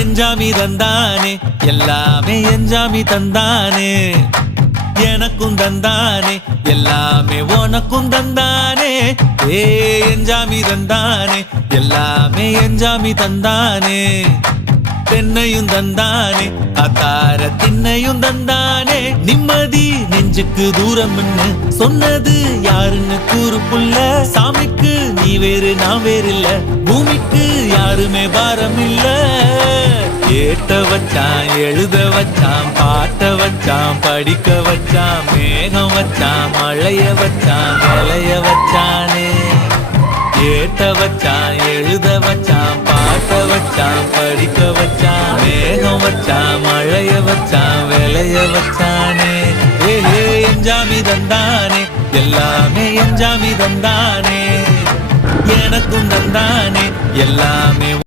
எஞ்சாமி தந்தானே எல்லாமே எஞ்சாமி தந்தானே எனக்கும் தந்தானே எல்லாமே உனக்கும் தந்தானே ஏ எஞ்சாமி தந்தானே எல்லாமே எஞ்சாமி தந்தானே தென்னையும் தந்தானே அத்தார திண்ணையும் தந்தானே நிம்மதி நெஞ்சுக்கு தூரம்னு சொன்னது யாருன்னு கூறு புள்ள சாமிக்கு நீ வேறு நான் வேறு இல்ல பூமிக்கு யாருமே பாரம் இல்ல ஏத்த வச்சான் எழுத வச்சான் பாட்ட வச்சான் படிக்க வச்சான் மேகம் வச்சான் மழைய வச்சான் விளைய வச்சானே ஏத்த வச்சான் எழுத வச்சான் பாட்ட வச்சான் படிக்க வச்சான் மேகம் வச்சான் மழைய வச்சான் விளைய வச்சானே ஏ எஞ்சாமி தந்தானே எல்லாமே எஞ்சாமி தந்தானே எனக்கும் தந்தானே எல்லாமே